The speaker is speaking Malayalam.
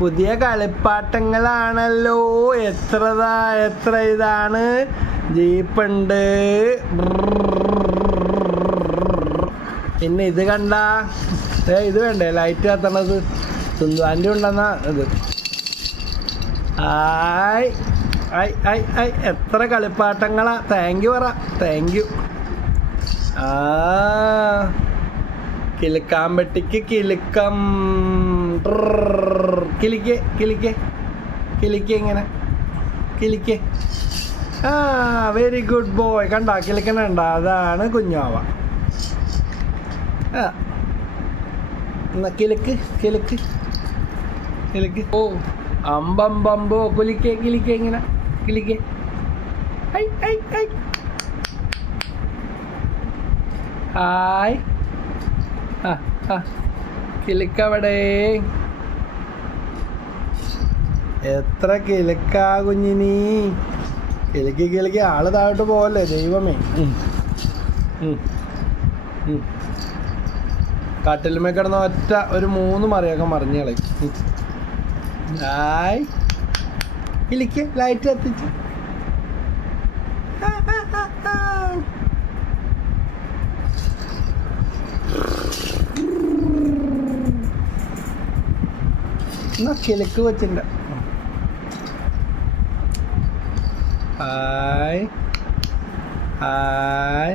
പുതിയ കളിപ്പാട്ടങ്ങളാണല്ലോ. എത്ര ഇതാണ്. ജീപ്പുണ്ട്. പിന്നെ ഇത് കണ്ട, ഇത് വേണ്ടേ ലൈറ്റ് കത്തണത്? സുന്ദാൻ്റെ ഉണ്ടെന്നാ ഇത്. ആയ് ഐ ഐ ഐ എത്ര കളിപ്പാട്ടങ്ങളാ. താങ്ക് യു പറ. Thank you. കിലുക്കാൻ പെട്ടിക്ക് കിലുക്കം. കിളിക്കേ കിളിക്കേ കിളിക്കേ ഇങ്ങനെ കിളിക്കേ. Very good boy. കണ്ട കിളിക്കണണ്ട, അതാണ് കുഞ്ഞാവ. കിലുക്ക് കിലുക്ക് കിലുക്ക്. ഓ അമ്പമ്പമ്പോ. കുലിക്കേ കിളിക്കേ ഇങ്ങനെ കിളിക്കേ. ഐ ഐ ഐ. ഹായ്. കിലുക്കവിടെ. എത്ര കിലുക്കാ കുഞ്ഞിനി. കിലുക്കി കിലുക്കി ആള് താഴോട്ട് പോവല്ലേ ദൈവമേ. കട്ടിലുമേ കിടന്ന ഒറ്റ ഒരു 3 മറിയൊക്കെ മറിഞ്ഞളെ. ഹായ്. കിളിക്ക് ലൈറ്റ് കത്തിച്ച്. എന്നാ കിലുക്ക് വെച്ചിട്ടുണ്ട്. Hi hi.